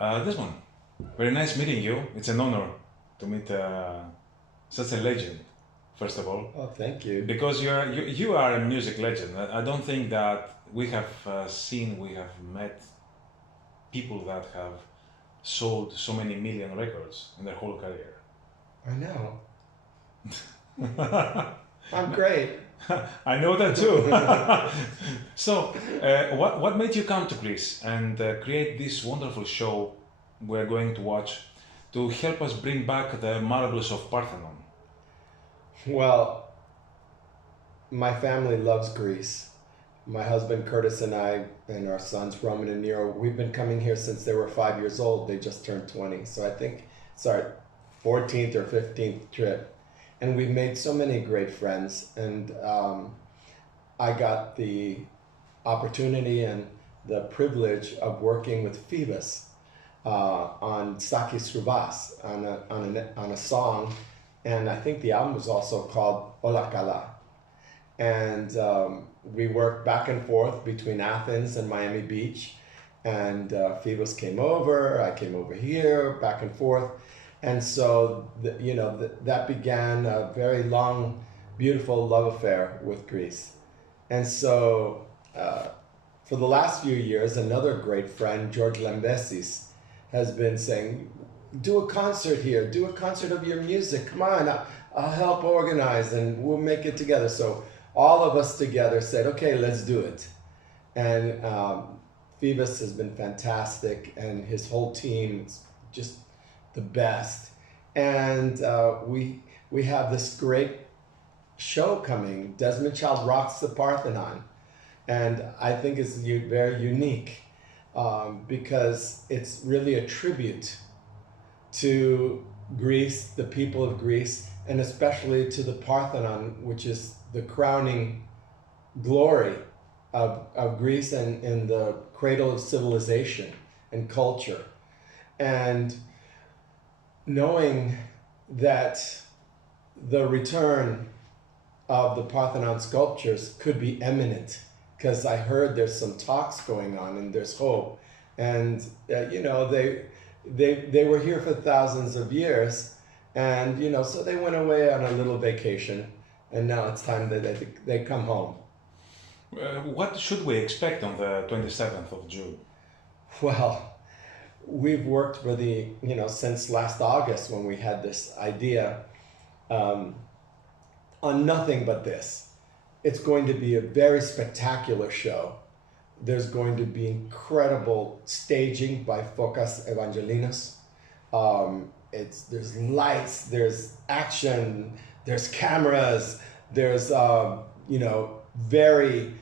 Desmond, very nice meeting you. It's an honor to meet such a legend, first of all, Oh, thank you. because you are a music legend. I don't think that we have met people that have sold so many million records in their whole career. I know. I'm great. I know that too. So, what made you come to Greece and create this wonderful show we're going to watch to help us bring back the marvels of Parthenon? Well, my family loves Greece. My husband Curtis and I and our sons Roman and Nero, we've been coming here since they were 5 years old. They just turned 20. So I think it's our 14th or 15th trip. And we've made so many great friends. And I got the opportunity and the privilege of working with Phoebus on Sakis Fragos on a song. And I think the album was also called Ola Kala. And we worked back and forth between Athens and Miami Beach. And Phoebus came over, I came over here, back and forth. And so, that began a very long, beautiful love affair with Greece. And so, for the last few years, another great friend, George Lambesis, has been saying, do a concert here, do a concert of your music, come on, I'll help organize and we'll make it together. So all of us together said, okay, let's do it. And Phoebus has been fantastic and his whole team is just the best. And we have this great show coming. Desmond Child rocks the Parthenon. And I think it's very unique because it's really a tribute to Greece, the people of Greece, and especially to the Parthenon, which is the crowning glory of Greece and the cradle of civilization and culture. And knowing that the return of the Parthenon sculptures could be imminent, because I heard there's some talks going on and there's hope. And, they were here for thousands of years. And, so they went away on a little vacation. And now it's time that they come home. What should we expect on the 27th of June? Well, we've worked for since last August when we had this idea on nothing but this. It's going to be a very spectacular show. There's going to be incredible staging by Fokas Evangelinos. There's lights, there's action, there's cameras, there's very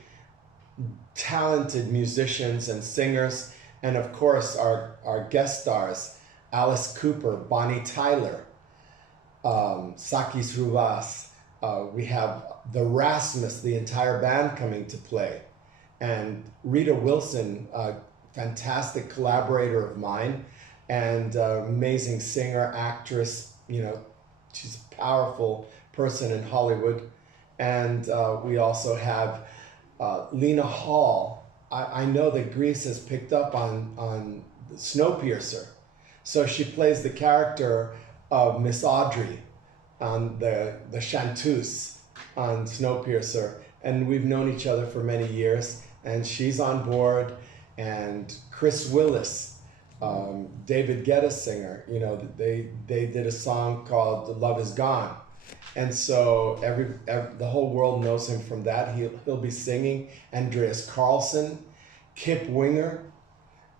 talented musicians and singers, and of course our guest stars, Alice Cooper, Bonnie Tyler, Sakis Fragos. We have the Rasmus, the entire band coming to play, and Rita Wilson, a fantastic collaborator of mine, and amazing singer, actress. She's a powerful person in Hollywood. And we also have Lena Hall. I know that Greece has picked up on Snowpiercer. So she plays the character of Miss Audrey on the chanteuse on Snowpiercer. And we've known each other for many years. And she's on board. And Chris Willis, David Guetta's singer, they did a song called Love Is Gone. And so the whole world knows him from that. He'll be singing. Andreas Carlson, Kip Winger,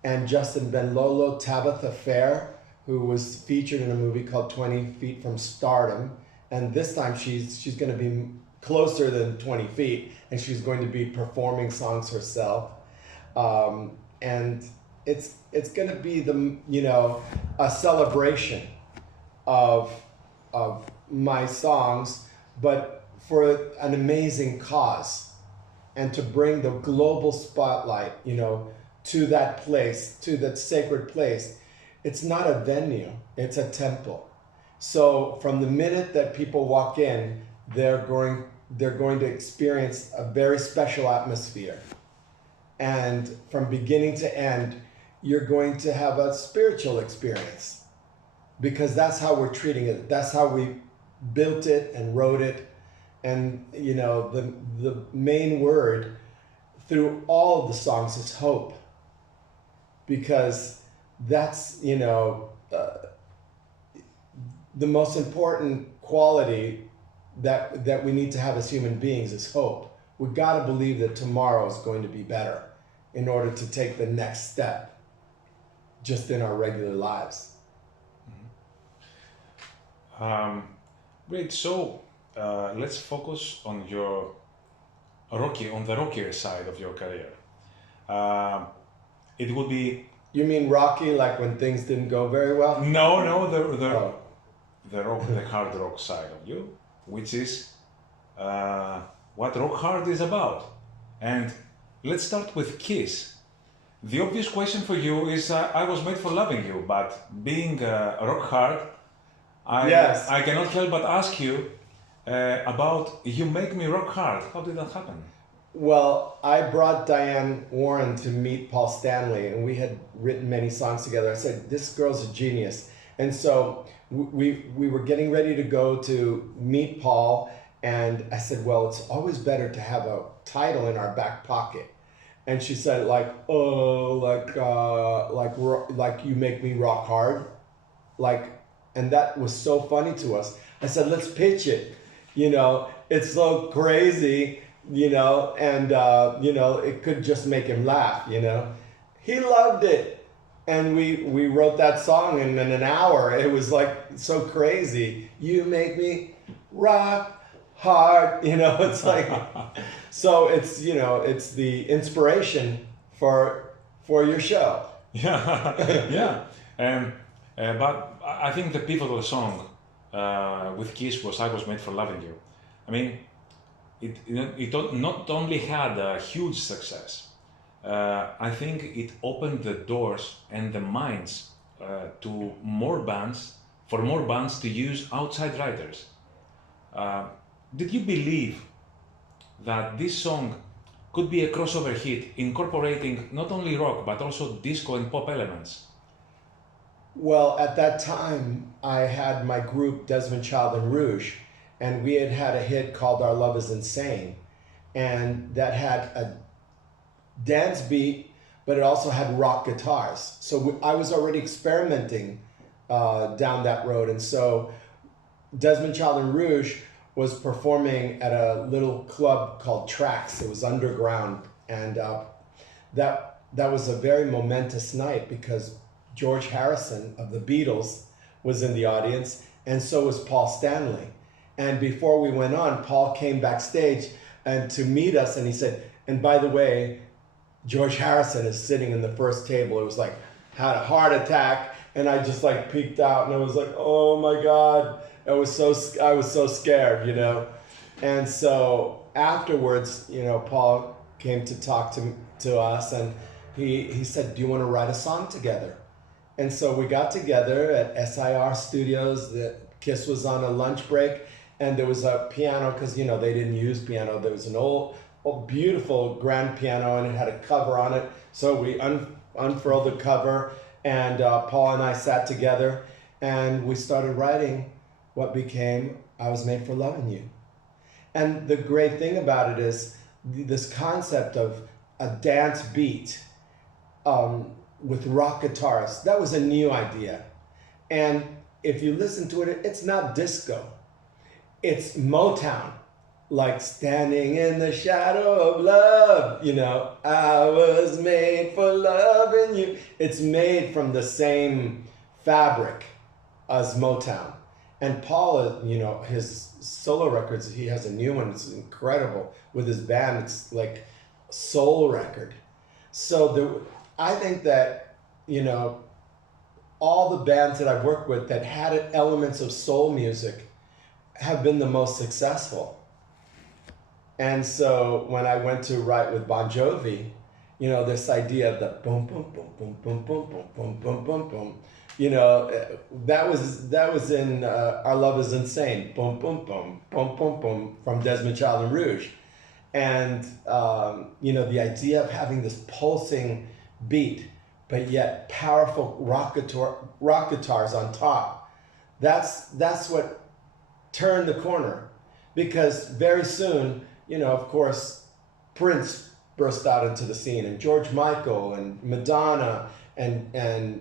and Justin Benlolo, Tabitha Fair, who was featured in a movie called 20 Feet from Stardom. And this time she's going to be closer than 20 feet, and she's going to be performing songs herself. And it's going to be a celebration of my songs, but for an amazing cause, and to bring the global spotlight, to that place, to that sacred place. It's not a venue, it's a temple. So from the minute that people walk in, they're going to experience a very special atmosphere. And from beginning to end, you're going to have a spiritual experience, because that's how we're treating it. That's how we built it and wrote it. And, you know, the main word through all of the songs is hope, because that's, you know, the most important quality that we need to have as human beings is hope. We've got to believe that tomorrow is going to be better in order to take the next step just in our regular lives. Great. So let's focus on on the rockier side of your career. It would be. You mean rocky, like when things didn't go very well? No, Oh. the hard rock side of you, which is what rock hard is about. And let's start with Kiss. The obvious question for you is, I was made for loving you, but being rock hard, Yes. I cannot help but ask you about You Make Me Rock Hard. How did that happen? Well, I brought Diane Warren to meet Paul Stanley, and we had written many songs together. I said, this girl's a genius. And so we were getting ready to go to meet Paul, and I said, well, it's always better to have a title in our back pocket. And she said, like You Make Me Rock Hard. And that was so funny to us. I said, let's pitch it. You know, it's so crazy, you know, and, you know, it could just make him laugh, you know. He loved it. And we wrote that song in an hour. It was like so crazy. You make me rock hard, you know, it's like, so it's, you know, it's the inspiration for your show. Yeah, yeah. But I think the pivotal song with Kiss was I Was Made for Loving You. I mean, it not only had a huge success, I think it opened the doors and the minds to more bands, for more bands to use outside writers. Did you believe that this song could be a crossover hit, incorporating not only rock but also disco and pop elements? Well, at that time, I had my group Desmond Child and Rouge, and we had a hit called Our Love Is Insane, and that had a dance beat, but it also had rock guitars. So I was already experimenting down that road, and so Desmond Child and Rouge was performing at a little club called Trax. It was underground, and that was a very momentous night because George Harrison of the Beatles was in the audience, and so was Paul Stanley. And before we went on, Paul came backstage and to meet us, and he said, and by the way, George Harrison is sitting in the first table. It was like, had a heart attack, and I just like peeked out, and I was like, oh my God. I was so scared, you know. And so afterwards, you know, Paul came to talk to us, and he said, do you want to write a song together? And so we got together at SIR Studios. The Kiss was on a lunch break, and there was a piano, because, you know, they didn't use piano. There was an old beautiful grand piano, and it had a cover on it. So we unfurled the cover, and Paul and I sat together, and we started writing what became I Was Made for Loving You. And the great thing about it is this concept of a dance beat with rock guitars. That was a new idea. And if you listen to it, it's not disco. It's Motown. Like Standing in the Shadow of Love, you know, I was made for loving you. It's made from the same fabric as Motown. And Paul, you know, his solo records, he has a new one. It's incredible. With his band, it's like a soul record. So I think that, you know, all the bands that I've worked with that had elements of soul music have been the most successful. And so when I went to write with Bon Jovi, you know, this idea of the boom, boom, boom, boom, boom, boom, boom, boom, boom, boom, boom, you know, that was in Our Love Is Insane, boom, boom, boom, boom, boom, boom, from Desmond Child and Rouge. And, you know, the idea of having this pulsing beat but yet powerful rock guitars on top. That's what turned the corner, because very soon, of course, Prince burst out into the scene, and George Michael and Madonna and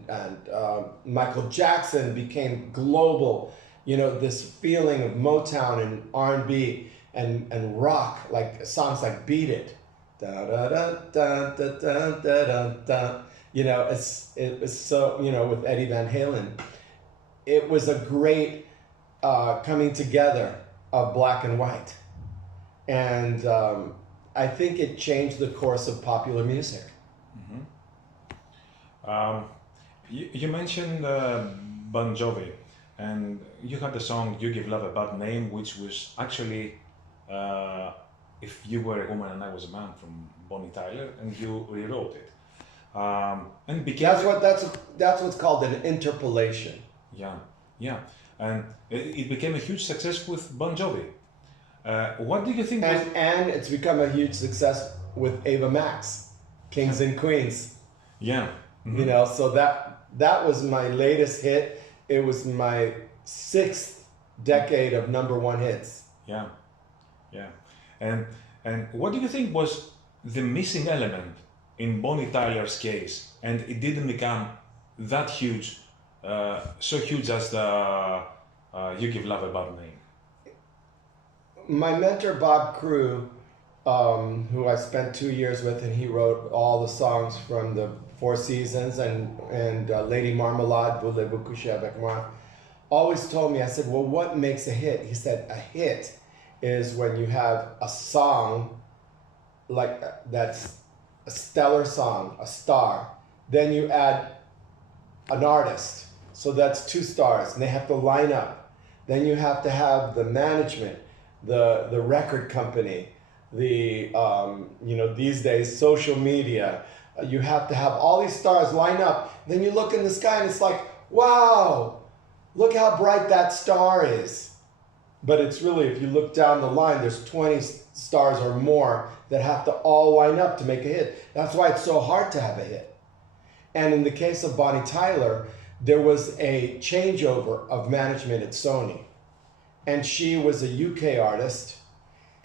Michael Jackson became global. This feeling of Motown and R&B and rock, like songs like "Beat It," da da da da da da da da. It was so, with Eddie Van Halen. It was a great coming together of black and white. And I think it changed the course of popular music. Mm-hmm. You mentioned Bon Jovi, and you had the song "You Give Love a Bad Name," which was actually "If You Were a Woman and I Was a Man" from Bonnie Tyler, and you rewrote it. And became that's what's called an interpolation. Yeah, and it became a huge success with Bon Jovi. What do you think? And it's become a huge success with Ava Max, Kings and Queens. Yeah. Mm-hmm. So that was my latest hit. It was my 6th decade of #1 hits. Yeah. And what do you think was the missing element in Bonnie Tyler's case, and it didn't become that huge, so huge as the "You Give Love a Bad Name"? My mentor Bob Crew, who I spent 2 years with, and he wrote all the songs from the Four Seasons and Lady Marmalade, Voulez-vous coucher avec moi, always told me, I said, well, what makes a hit? He said, a hit is when you have a song like that's a stellar song, a star. Then you add an artist. So that's 2 stars, and they have to line up. Then you have to have the management, the record company, the these days social media. You have to have all these stars line up. Then you look in the sky and it's like, wow, look how bright that star is. But it's really, if you look down the line, there's 20 stars or more that have to all line up to make a hit. That's why it's so hard to have a hit. And in the case of Bonnie Tyler, there was a changeover of management at Sony. And she was a UK artist.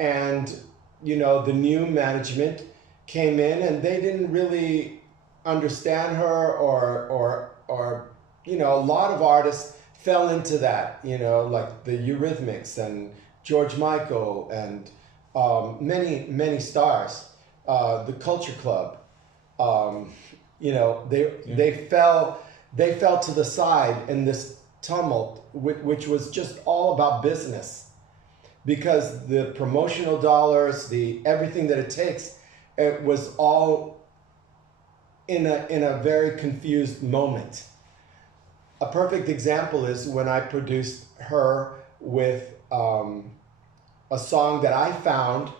And, the new management came in and they didn't really understand her or a lot of artists fell into that, like the Eurythmics and George Michael and many stars, the Culture Club, they fell to the side in this tumult, which was just all about business, because the promotional dollars, everything that it takes, it was all in a very confused moment. A perfect example is when I produced her with a song that I found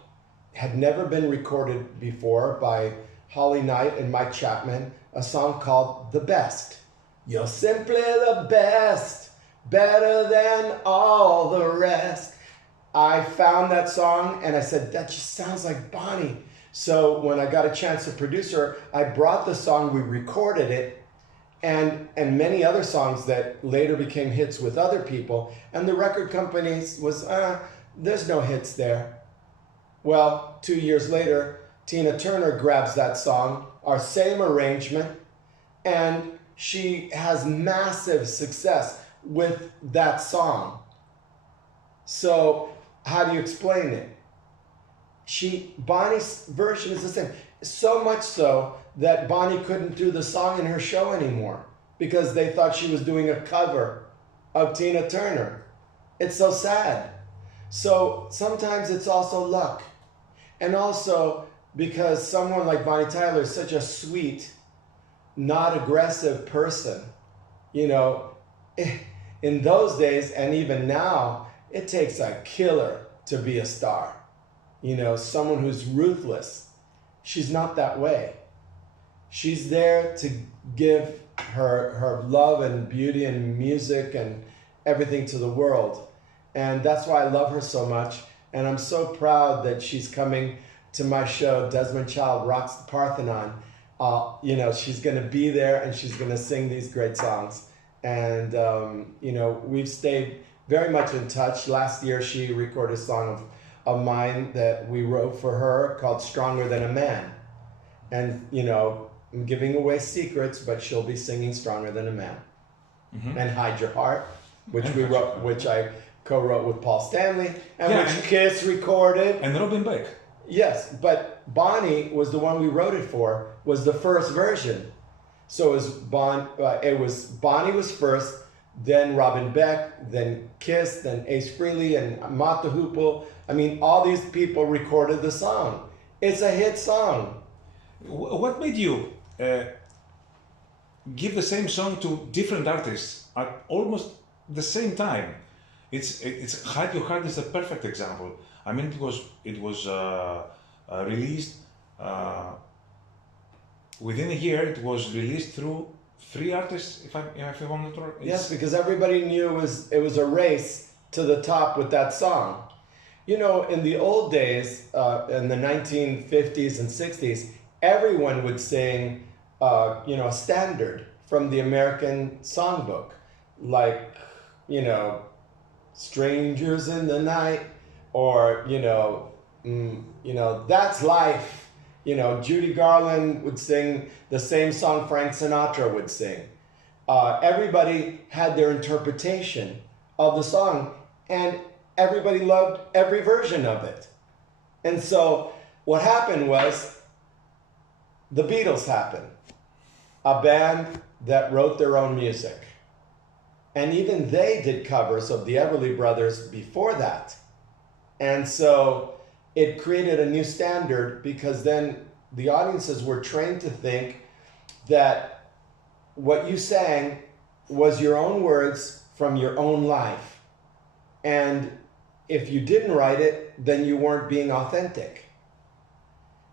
had never been recorded before by Holly Knight and Mike Chapman, a song called The Best. You're simply the best, better than all the rest. I found that song and I said, that just sounds like Bonnie. So when I got a chance to produce her, I brought the song, we recorded it, and many other songs that later became hits with other people. And the record companies was, there's no hits there. Well, 2 years later, Tina Turner grabs that song, our same arrangement, and she has massive success with that song. So how do you explain it? Bonnie's version is the same. So much so that Bonnie couldn't do the song in her show anymore because they thought she was doing a cover of Tina Turner. It's so sad. So sometimes it's also luck. And also because someone like Bonnie Tyler is such a sweet, not aggressive person, in those days and even now, it takes a killer to be a star. Someone who's ruthless. She's not that way. She's there to give her love and beauty and music and everything to the world. And that's why I love her so much. And I'm so proud that she's coming to my show, Desmond Child Rocks the Parthenon. She's going to be there and she's going to sing these great songs. And, we've stayed very much in touch. Last year, she recorded a song of mine that we wrote for her called Stronger Than a Man. And, I'm giving away secrets, but she'll be singing Stronger Than a Man. Mm-hmm. And Hide Your Heart, which I co-wrote with Paul Stanley, and which Kiss recorded. And Robin Beck. Yes, but Bonnie was the one we wrote it for, was the first version. So it was Bonnie was first, then Robin Beck, then Kiss, then Ace Frehley, and Mata Hoople. I mean, all these people recorded the song. It's a hit song. What made you give the same song to different artists at almost the same time? It's Hide Your Heart is a perfect example. I mean, it was released within a year. It was released through 3 artists, if I'm not wrong. Yes, because everybody knew it was a race to the top with that song. In the old days, in the 1950s and 60s, everyone would sing, a standard from the American songbook, like, Strangers in the Night, or, That's Life. Judy Garland would sing the same song Frank Sinatra would sing. Everybody had their interpretation of the song, and everybody loved every version of it. And so what happened was the Beatles happened, a band that wrote their own music. And even they did covers of the Everly Brothers before that. And so it created a new standard, because then the audiences were trained to think that what you sang was your own words from your own life. And if you didn't write it, then you weren't being authentic.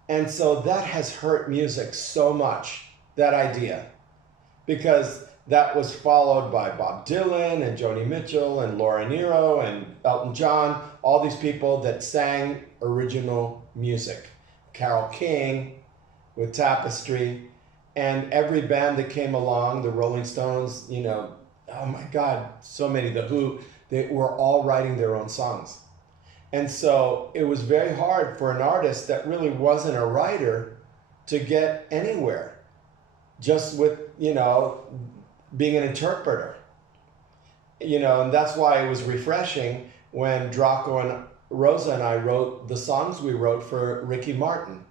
And so that has hurt music so much, that idea, because that was followed by Bob Dylan and Joni Mitchell and Laura Nyro and Elton John, all these people that sang original music. Carole King with Tapestry, and every band that came along, the Rolling Stones, oh my God, so many, The Who, they were all writing their own songs. And so it was very hard for an artist that really wasn't a writer to get anywhere, just with, being an interpreter. And that's why it was refreshing when Draco and Rosa and I wrote the songs we wrote for Ricky Martin.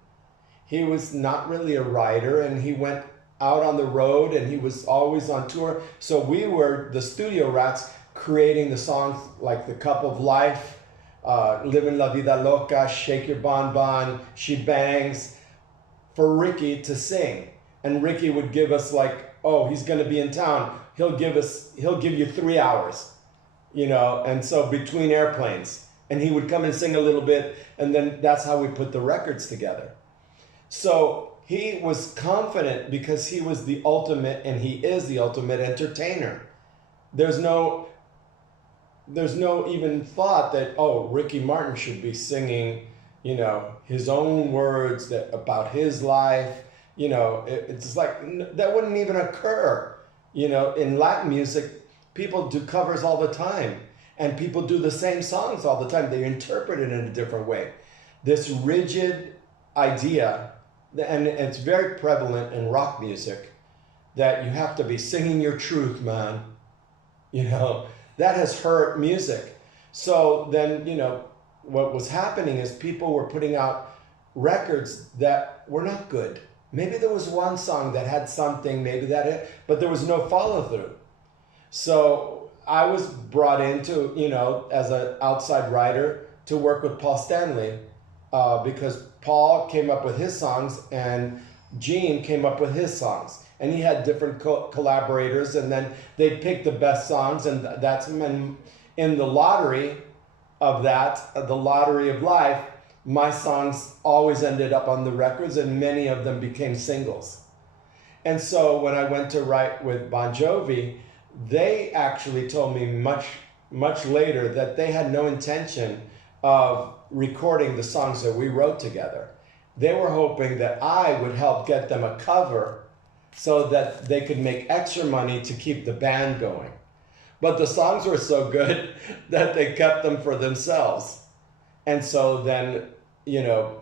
He was not really a writer, and he went out on the road, and he was always on tour. So we were the studio rats creating the songs like The Cup of Life, Living La Vida Loca, Shake Your Bon Bon, She Bangs, for Ricky to sing. And Ricky would give us he's going to be in town. He'll give you 3 hours, and so between airplanes, and he would come and sing a little bit, and then that's how we put the records together. So he was confident because he was the ultimate, and he is the ultimate entertainer. There's no even thought that, Ricky Martin should be singing, his own words about his life. It's like, that wouldn't even occur. In Latin music, people do covers all the time, and people do the same songs all the time. They interpret it in a different way. This rigid idea, and it's very prevalent in rock music, that you have to be singing your truth, man. That has hurt music. So then, what was happening is people were putting out records that were not good. Maybe there was one song that had something, but there was no follow through. So I was brought in to, as an outside writer, to work with Paul Stanley, because Paul came up with his songs and Gene came up with his songs. And he had different collaborators, and then they picked the best songs, and that's in the lottery of that, the lottery of life, my songs always ended up on the records, and many of them became singles. And so when I went to write with Bon Jovi, they actually told me much, much later that they had no intention of recording the songs that we wrote together. They were hoping that I would help get them a cover so that they could make extra money to keep the band going. But the songs were so good that they kept them for themselves. And so then,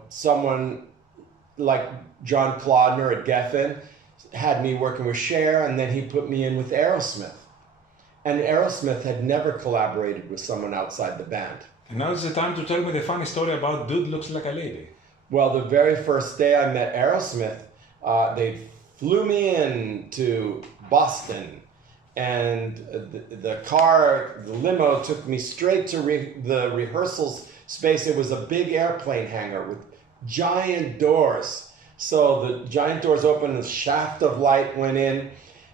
someone like John Claudner at Geffen had me working with Cher, and then he put me in with Aerosmith. And Aerosmith had never collaborated with someone outside the band. And now is the time to tell me the funny story about Dude Looks Like a Lady. Well, the very first day I met Aerosmith, they flew me in to Boston, and the limo took me straight to the rehearsals space. It was a big airplane hangar with giant doors. So the giant doors opened, and a shaft of light went in,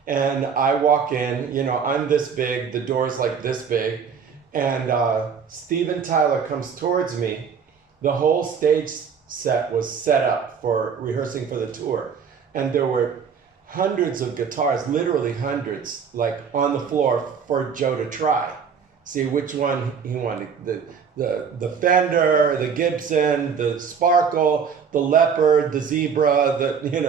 and I walk in, I'm this big, the door's like this big, and Steven Tyler comes towards me. The whole stage set was set up for rehearsing for the tour, and there were hundreds of guitars, literally hundreds, like on the floor for Joe to try. See which one he wanted. The Fender, the Gibson, the Sparkle, the Leopard, the Zebra, they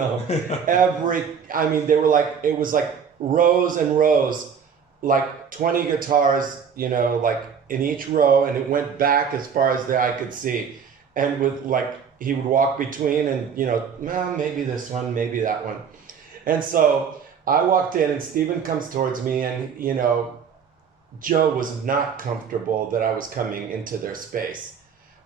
were like, it was like rows and rows, like 20 guitars, like in each row, and it went back as far as the eye could see. And with he would walk between and, maybe this one, maybe that one. And so I walked in, and Steven comes towards me, and, Joe was not comfortable that I was coming into their space.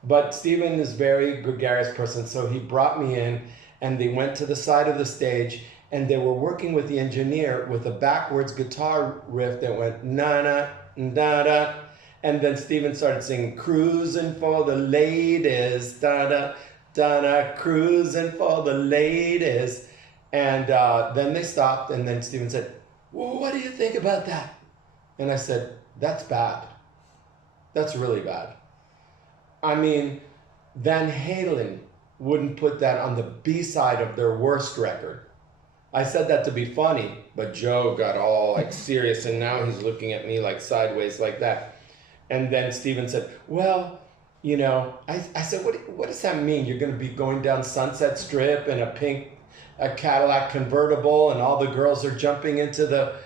But Steven is a very gregarious person, so he brought me in, and they went to the side of the stage, and they were working with the engineer with a backwards guitar riff that went na-na, da-da, and then Steven started singing, cruising for the ladies, da-da, da-da, cruising for the ladies. And then they stopped, and then Steven said, well, what do you think about that? And I said, that's bad. That's really bad. I mean, Van Halen wouldn't put that on the B-side of their worst record. I said that to be funny, but Joe got all serious, and now he's looking at me sideways like that. And then Steven said, well, I said, what does that mean? You're going to be going down Sunset Strip in a Cadillac convertible, and all the girls are jumping into the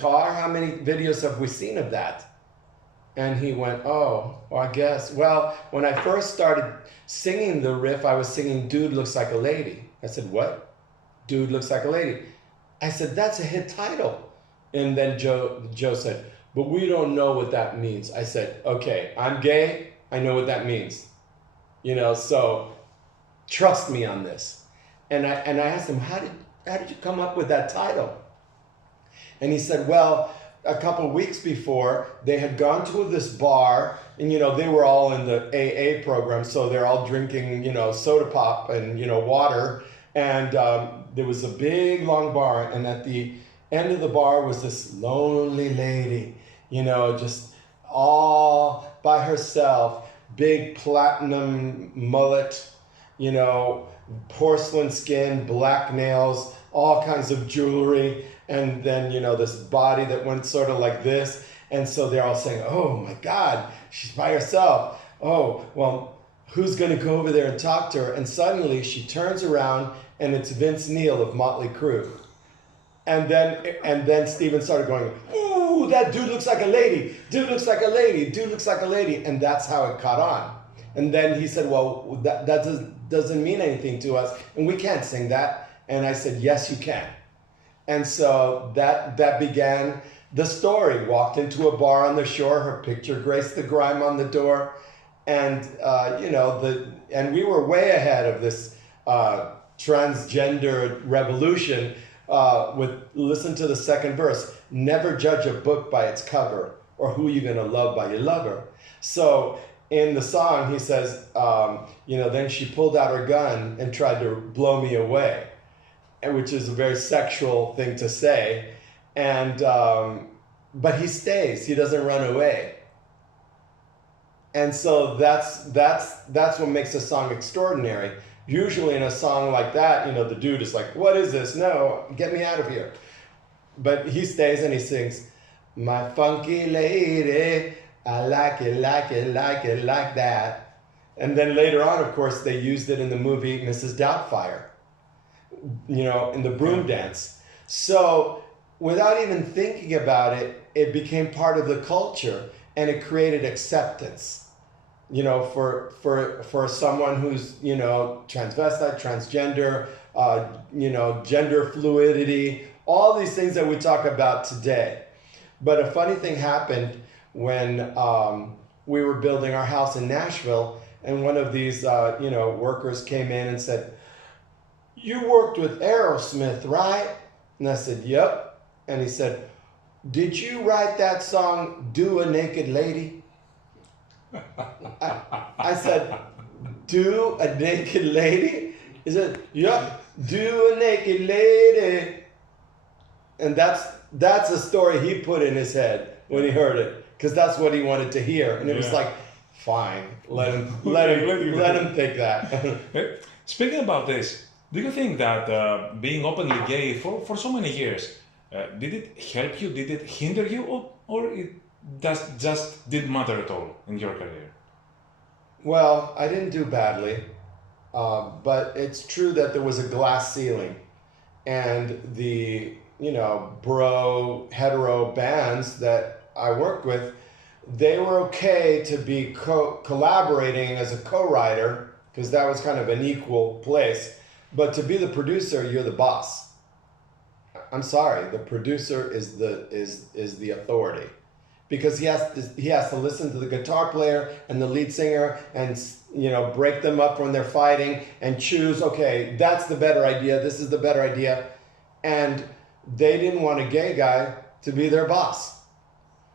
car? How many videos have we seen of that? And he went, oh, well, I guess. Well, when I first started singing the riff, I was singing Dude Looks Like a Lady. I said, what? Dude Looks Like a Lady. I said, that's a hit title. And then Joe said, but we don't know what that means. I said, okay, I'm gay. I know what that means. So trust me on this. And I asked him, how did you come up with that title? And he said, well, a couple of weeks before, they had gone to this bar, and, they were all in the AA program, so they're all drinking, soda pop and, water. And there was a big, long bar, and at the end of the bar was this lonely lady, just all by herself, big platinum mullet, porcelain skin, black nails, all kinds of jewelry, and then, this body that went sort of like this. And so they're all saying, oh my God, she's by herself. Oh, well, who's going to go over there and talk to her? And suddenly she turns around, and it's Vince Neil of Motley Crue. And then Steven started going, ooh, that dude looks like a lady. Dude looks like a lady. Dude looks like a lady. And that's how it caught on. And then he said, well, that doesn't mean anything to us, and we can't sing that. And I said, yes, you can. And so that began the story. Walked into a bar on the shore, her picture graced the grime on the door, and and we were way ahead of this transgender revolution. Listen to the second verse. Never judge a book by its cover, or who you're gonna love by your lover. So in the song, he says, then she pulled out her gun and tried to blow me away, which is a very sexual thing to say. And but he stays. He doesn't run away. And so that's what makes a song extraordinary. Usually in a song like that, the dude is like, what is this? No, get me out of here. But he stays and he sings, my funky lady, I like it, like it, like it, like that. And then later on, of course, they used it in the movie Mrs. Doubtfire, in the broom dance. So without even thinking about it, it became part of the culture, and it created acceptance, for someone who's, transvestite, transgender, gender fluidity, all these things that we talk about today. But a funny thing happened when we were building our house in Nashville, and one of these, workers came in and said, "You worked with Aerosmith, right?" And I said, "Yep." And he said, "Did you write that song, Do a Naked Lady?" I said, "Do a Naked Lady?" He said, "Yep, Do a Naked Lady." And that's a story he put in his head when he heard it, because that's what he wanted to hear. And it was like, fine, let him think that. Speaking about this, do you think that being openly gay for so many years, did it help you? Did it hinder you, or it just didn't matter at all in your career? Well, I didn't do badly, but it's true that there was a glass ceiling, and the hetero bands that I worked with, they were okay to be collaborating as a co-writer, because that was kind of an equal place. But to be the producer, you're the boss. I'm sorry, the producer is the authority, because he has to listen to the guitar player and the lead singer and break them up when they're fighting and choose, okay, that's the better idea, this is the better idea. And they didn't want a gay guy to be their boss.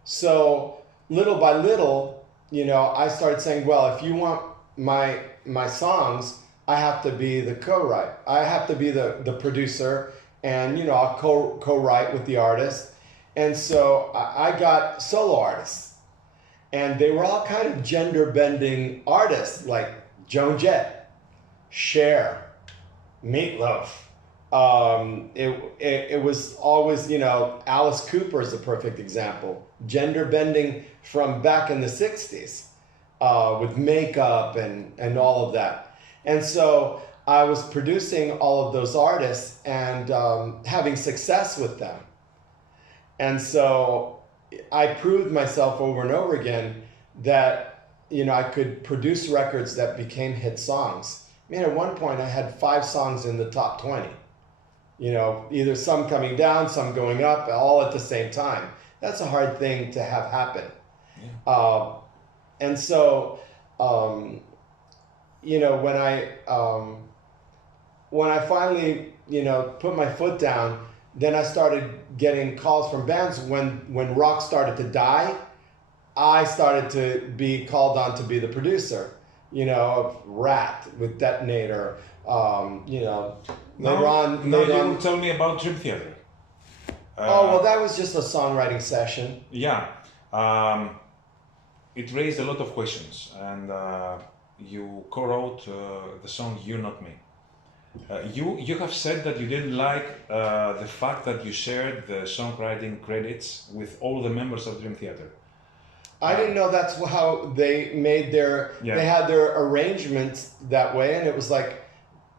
So little by little, I started saying, well, if you want my songs, I have to be the co-write. I have to be the producer, and I'll co-write with the artist. And so I got solo artists, and they were all kind of gender bending artists, like Joan Jett, Cher, Meatloaf. It was always, Alice Cooper is a perfect example. Gender bending from back in the 60s, with makeup and all of that. And so I was producing all of those artists and having success with them. And so I proved myself over and over again that, I could produce records that became hit songs. I mean, at one point I had 5 songs in the top 20. Either some coming down, some going up, all at the same time. That's a hard thing to have happen. Yeah. And so, when I finally, put my foot down, then I started getting calls from bands. When rock started to die, I started to be called on to be the producer, of Rat with Detonator, Now you tell me about Dream Theater. Well, that was just a songwriting session. Yeah. It raised a lot of questions, and you co-wrote the song "You Not Me." You have said that you didn't like the fact that you shared the songwriting credits with all the members of Dream Theater. I didn't know that's how they made they had their arrangements that way, and it was like,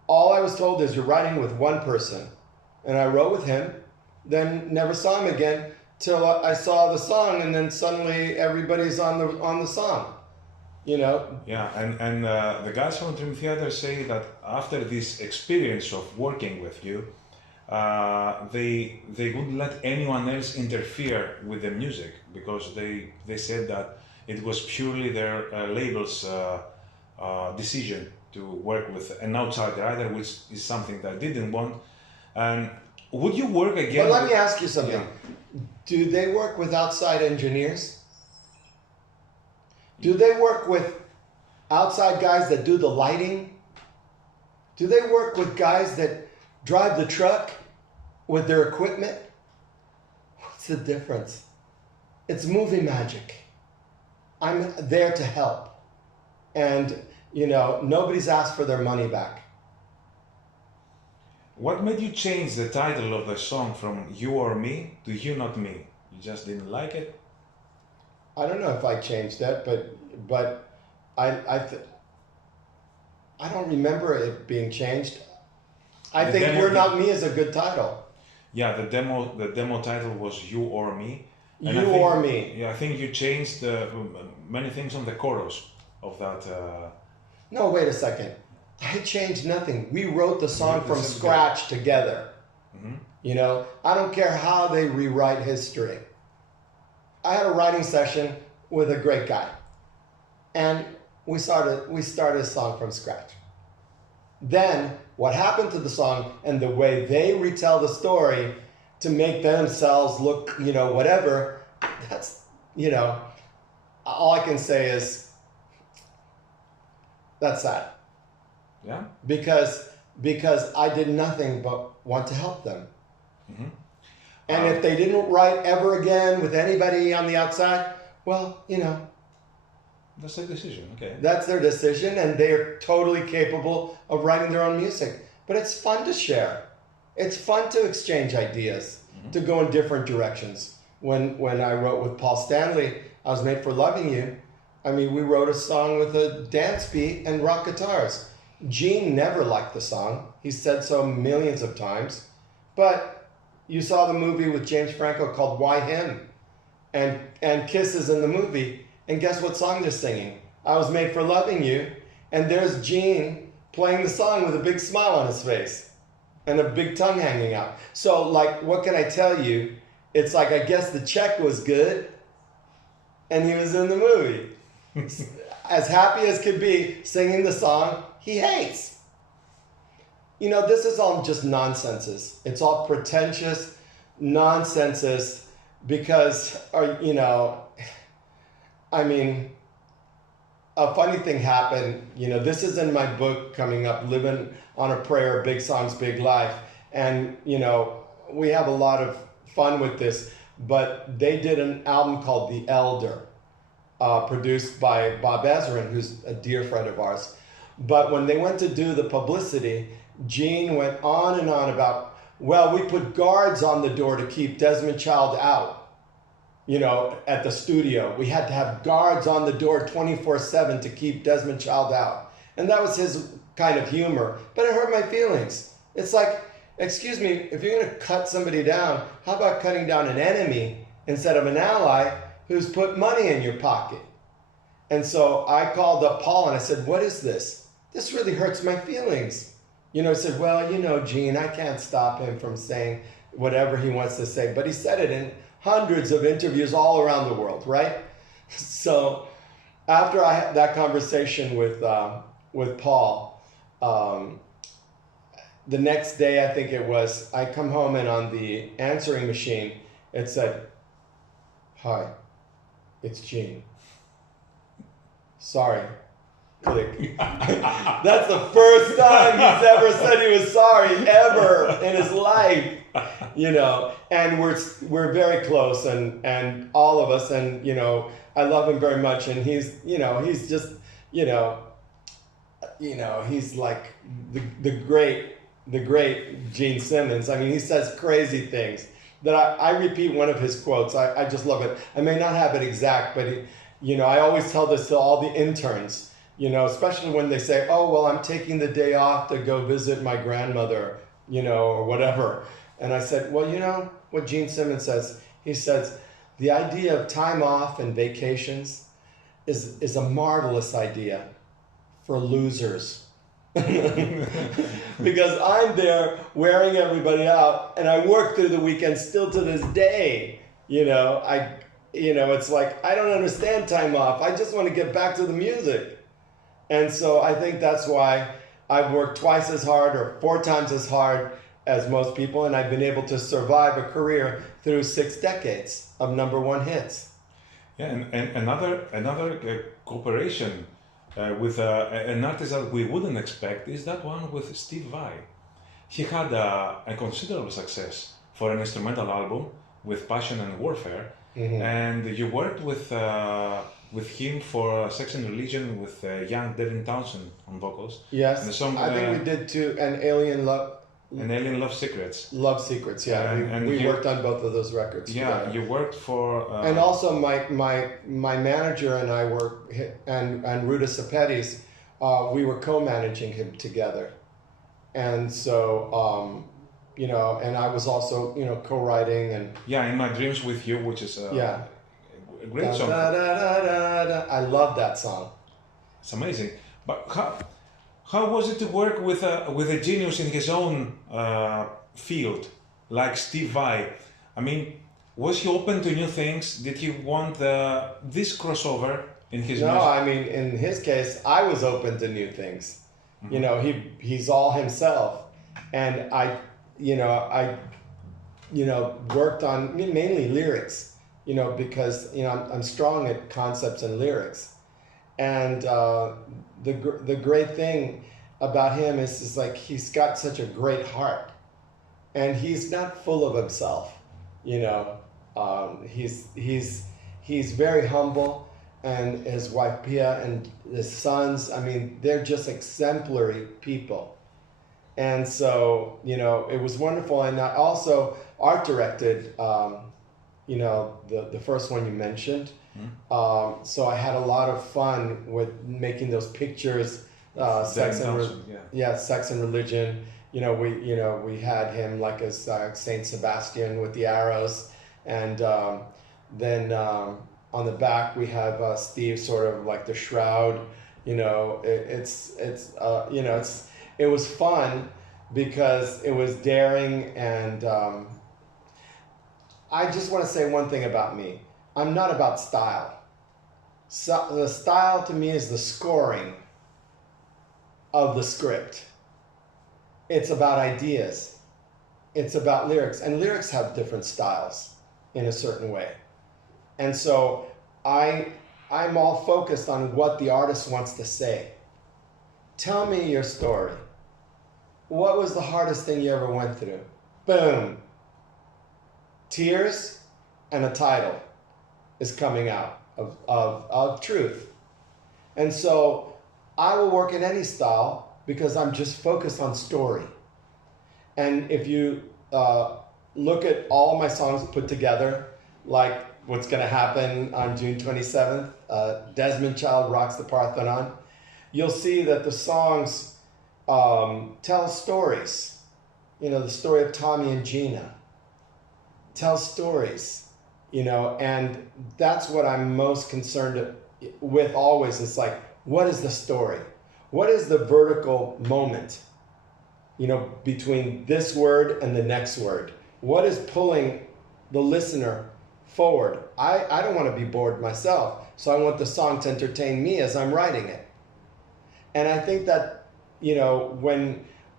all I was told is you're writing with one person. And I wrote with him, then never saw him again till I saw the song, and then suddenly everybody's on the song, Yeah, and the guys from Dream Theater say that after this experience of working with you, they wouldn't let anyone else interfere with the music, because they said that it was purely their label's decision to work with an outsider either, which is something that I didn't want. And would you work again? But let me ask you something. Yeah. Do they work with outside engineers? Do they work with outside guys that do the lighting? Do they work with guys that drive the truck with their equipment? What's the difference? It's movie magic. I'm there to help. And nobody's asked for their money back. What made you change the title of the song from "You or Me" to "You Not Me"? You just didn't like it? I don't know if I changed that, but I don't remember it being changed. I The think demo- You're Not Me is a good title. Yeah, the demo title was You or Me. And You I think, or Me. Yeah, I think you changed many things on the chorus of that. No, wait a second. I changed nothing. We wrote the song wrote the from song scratch together. Mhm. You know, I don't care how they rewrite history. I had a writing session with a great guy, and we started a song from scratch. Then what happened to the song and the way they retell the story to make themselves look, you know, whatever, that's, you know, all I can say is that's sad. Yeah. Because I did nothing but want to help them. Mhm. And if they didn't write ever again with anybody on the outside, well, you know, That's their decision. Okay. that's their decision, and they're totally capable of writing their own music. But it's fun to share. It's fun to exchange ideas, to go in different directions. When I wrote with Paul Stanley, I Was Made for Loving You. I mean, we wrote a song with a dance beat and rock guitars. Gene never liked the song. He said so millions of times. But you saw the movie with James Franco called Why Him? And Kiss is in the movie. And guess what song they're singing? I Was Made for Loving You. And there's Gene playing the song with a big smile on his face and a big tongue hanging out. So, like, what can I tell you? It's like, I guess the check was good and he was in the movie. As happy as could be singing the song he hates. You know, this is all just nonsenses. It's all pretentious nonsenses because, you know, I mean, a funny thing happened. You know, this is in my book coming up, Living on a Prayer, Big Songs, Big Life. And, you know, we have a lot of fun with this, but they did an album called The Elder, produced by Bob Ezrin, who's a dear friend of ours. But when they went to do the publicity, Gene went on and on about, well, we put guards on the door to keep Desmond Child out, you know, at the studio. We had to have guards on the door 24/7 to keep Desmond Child out. And that was his kind of humor, but it hurt my feelings. It's like, excuse me, if you're going to cut somebody down, how about cutting down an enemy instead of an ally who's put money in your pocket? And so I called up Paul and I said, what is this? This really hurts my feelings. You know, he said, well, you know, Gene, I can't stop him from saying whatever he wants to say. But he said it in hundreds of interviews all around the world, right? So after I had that conversation with Paul, the next day, I think it was, I come home and on the answering machine, it said, hi, it's Gene. Sorry. Click. That's the first time he's ever said he was sorry ever in his life, you know. And we're very close, and all of us, and you know, I love him very much, and he's, you know, he's just, you know, he's like the great Gene Simmons. I mean, he says crazy things that I repeat one of his quotes. I just love it. I may not have it exact, but he, you know, I always tell this to all the interns. You know, especially when they say, oh, well, I'm taking the day off to go visit my grandmother, you know, or whatever. And I said, well, you know what Gene Simmons says? He says, the idea of time off and vacations is a marvelous idea for losers. Because I'm there wearing everybody out, and I work through the weekend still to this day. You know, it's like, I don't understand time off. I just want to get back to the music. And so I think that's why I've worked twice as hard or 4 times as hard as most people, and I've been able to survive a career through 6 decades of #1 hits. Yeah, and another cooperation with an artist that we wouldn't expect is that one with Steve Vai. He had a considerable success for an instrumental album with Passion and Warfare, and you worked with him for Sex and Religion with young Devin Townsend on vocals. Yes, and the song, I think we did too, and Alien Love. And Alien Love Secrets. Love Secrets, yeah. And we worked on both of those records. Yeah, you worked for... and also my manager and I and Ruta Sapetis we were co-managing him together. And so, and I was also, co-writing and... Yeah, In My Dreams With You, which is a great song. Da, da, da, da, da. I love that song. It's amazing. But how was it to work with a genius in his own field, like Steve Vai? I mean, was he open to new things? Did he want this crossover in his music? No, I mean, in his case, I was open to new things. Mm-hmm. He's all himself. And I worked on mainly lyrics, because, I'm strong at concepts and lyrics. And the great thing about him is like he's got such a great heart, and he's not full of himself. He's very humble, and his wife Pia and his sons. I mean, they're just exemplary people, and so it was wonderful. And I also art directed, the first one you mentioned. So I had a lot of fun with making those pictures, Sex and Religion. We had him like as Saint Sebastian with the arrows, and then on the back we have Steve sort of like the shroud. It was fun because it was daring, and I just want to say one thing about me. I'm not about style. So the style to me is the scoring of the script. It's about ideas. It's about lyrics. And lyrics have different styles in a certain way. And so I'm all focused on what the artist wants to say. Tell me your story. What was the hardest thing you ever went through? Boom. Tears and a title is coming out of truth. And so I will work in any style because I'm just focused on story. And if you look at all my songs put together, like what's going to happen on June 27th, Desmond Child rocks the Parthenon, you'll see that the songs tell stories. The story of Tommy and Gina. Tell stories. And that's what I'm most concerned with always. It's like, what is the story? What is the vertical moment, between this word and the next word? What is pulling the listener forward? I don't want to be bored myself, so I want the song to entertain me as I'm writing it. And I think that,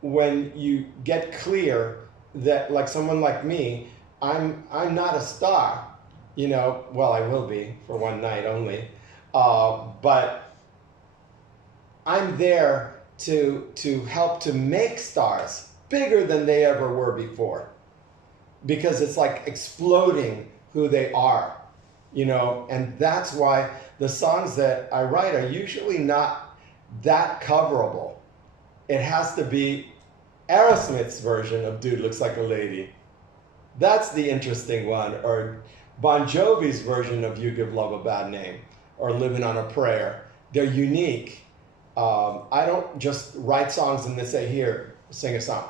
when you get clear that, like someone like me, I'm not a star. Well, I will be for one night only, but I'm there to help to make stars bigger than they ever were before, because it's like exploding who they are, and that's why the songs that I write are usually not that coverable. It has to be Aerosmith's version of Dude Looks Like a Lady. That's the interesting one, or Bon Jovi's version of You Give Love a Bad Name, or Living on a Prayer. They're unique. I don't just write songs and then say, here, sing a song.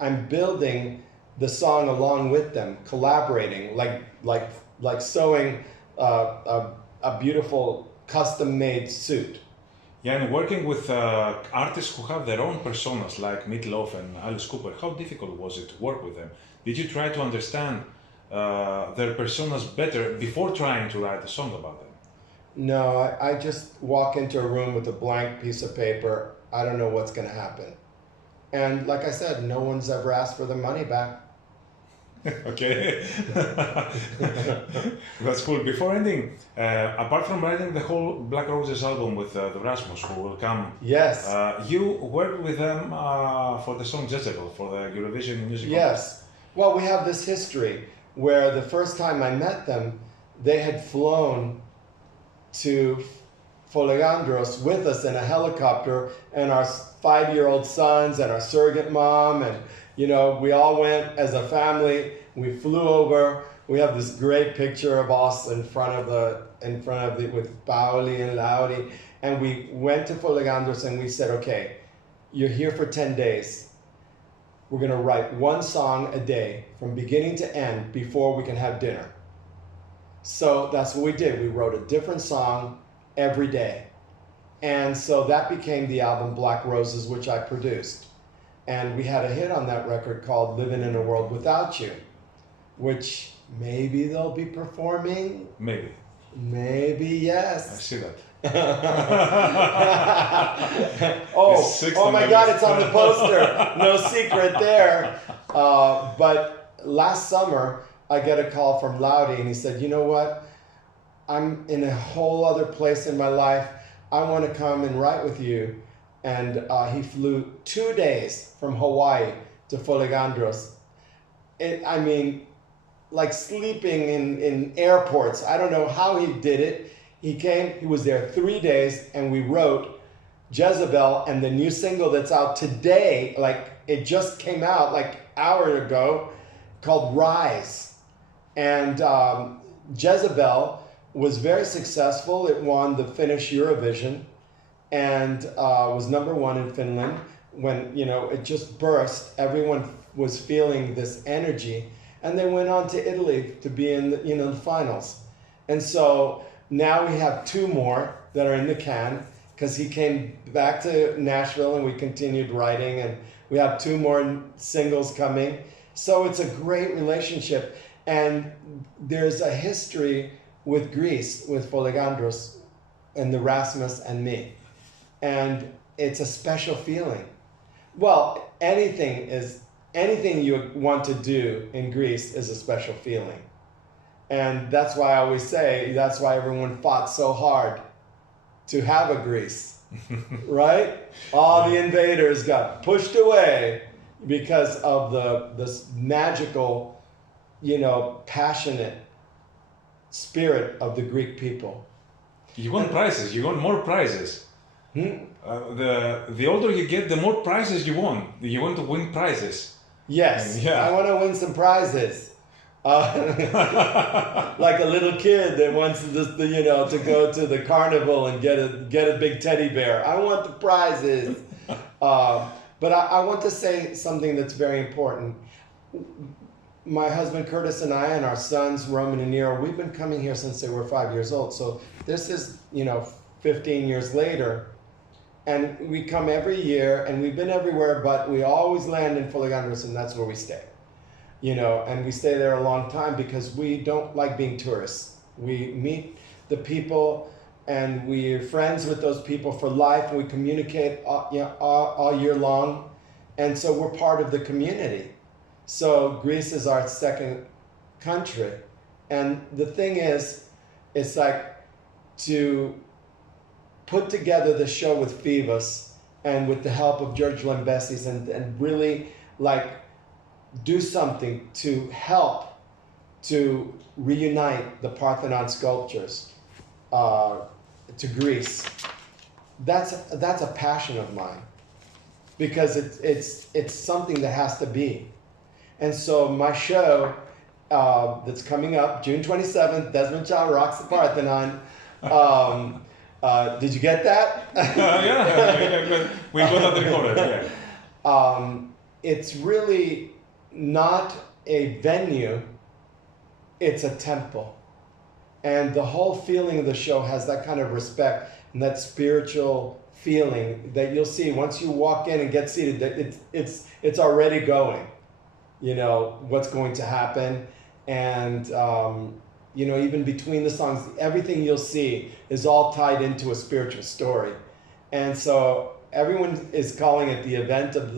I'm building the song along with them, collaborating, like sewing a beautiful custom-made suit. Yeah, and working with artists who have their own personas, like Meatloaf and Alice Cooper, how difficult was it to work with them? Did you try to understand their personas better before trying to write a song about them? No, I just walk into a room with a blank piece of paper. I don't know what's going to happen. And like I said, no one's ever asked for their money back. Okay. That's cool. Before ending, apart from writing the whole Black Roses album with the Rasmus, who will come, yes, you worked with them for the song Jezebel, for the Eurovision Music Yes. Contest. Well, we have this history where the first time I met them, they had flown to Folegandros with us in a helicopter, and our 5-year-old sons and our surrogate mom, and we all went as a family. We flew over. We have this great picture of us in front of in front of with Paoli and Laudi, and we went to Folegandros and we said, okay, you're here for 10 days. We're going to write one song a day from beginning to end before we can have dinner. So that's what we did. We wrote a different song every day. And so that became the album Black Roses, which I produced. And we had a hit on that record called Living in a World Without You, which maybe they'll be performing. Maybe. Maybe yes. I see that. oh my God, it's on the poster. No secret there. But last summer, I get a call from Laudi, and he said, you know what? I'm in a whole other place in my life. I want to come and write with you. And he flew 2 days from Hawaii to Folegandros. I mean, like sleeping in airports. I don't know how he did it. He came, he was there 3 days, and we wrote Jezebel, and the new single that's out today, like it just came out like an hour ago, called Rise. And Jezebel was very successful. It won the Finnish Eurovision and was #1 in Finland. When, you know, it just burst, everyone was feeling this energy, and they went on to Italy to be in the, the finals. And so now we have 2 more that are in the can, because he came back to Nashville and we continued writing, and we have 2 more singles coming. So it's a great relationship. And there's a history with Greece, with Folegandros and the Rasmus and me. And it's a special feeling. Well, anything you want to do in Greece is a special feeling. And that's why I always say, that's why everyone fought so hard to have a Greece, right? All the invaders got pushed away because of this magical, passionate spirit of the Greek people. You want prizes. You want more prizes. The older you get, the more prizes you want. You want to win prizes. Yes, yeah. I want to win some prizes. Like a little kid that wants to go to the carnival and get a big teddy bear. I want the prizes. But I want to say something that's very important. My husband Curtis and I and our sons Roman and Nero, we've been coming here since they were 5 years old. So this is 15 years later, and we come every year, and we've been everywhere, but we always land in Folegandros, and that's where we stay. And we stay there a long time because we don't like being tourists. We meet the people, and we're friends with those people for life. We communicate all year long, and so we're part of the community. So Greece is our second country. And the thing is, it's like to put together the show with Phoebus and with the help of George Lambesis and really do something to help to reunite the Parthenon sculptures to Greece. That's a passion of mine, because it's something that has to be. And so my show that's coming up June 27th, Desmond Child rocks the Parthenon. Did you get that? Yeah, we got that recorded. Yeah. It's really not a venue, it's a temple. And the whole feeling of the show has that kind of respect and that spiritual feeling that you'll see once you walk in and get seated, that it's already going, what's going to happen. And even between the songs, everything you'll see is all tied into a spiritual story. And so everyone is calling it the event of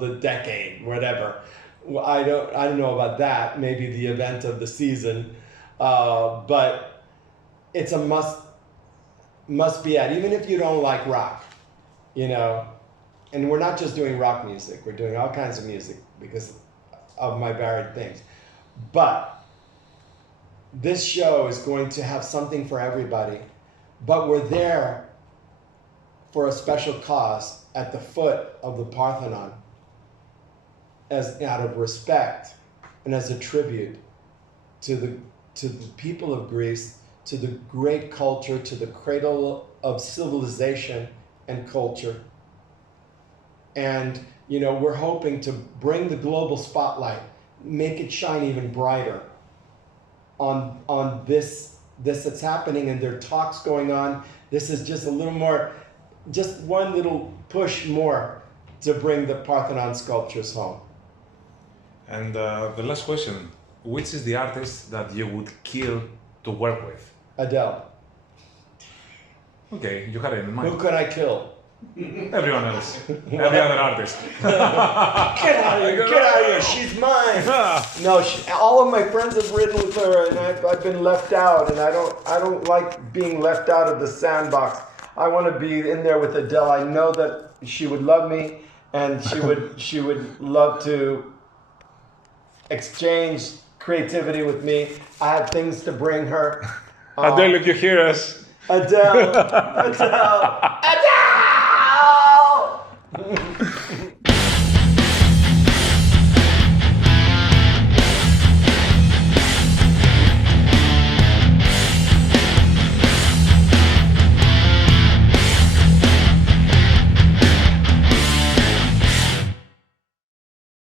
the decade, whatever. Well, I don't know about that. Maybe the event of the season, but it's a must be at. Even if you don't like rock, And we're not just doing rock music. We're doing all kinds of music because of my varied things. But this show is going to have something for everybody. But we're there for a special cause at the foot of the Parthenon, as out of respect and as a tribute to the people of Greece, to the great culture, to the cradle of civilization and culture. And, we're hoping to bring the global spotlight, make it shine even brighter on this that's happening, and there are talks going on. This is just a little more, just one little push more to bring the Parthenon sculptures home. And the last question, which is the artist that you would kill to work with? Adele. Okay, you had it in mind. Who could I kill? Everyone else. Every other artist. Get out of here! Get out of here! She's mine. No, all of my friends have ridden with her, and I've been left out, and I don't like being left out of the sandbox. I want to be in there with Adele. I know that she would love me, and she would love to exchange creativity with me. I have things to bring her. Adele, if you hear us. Adele. Adele. Adele.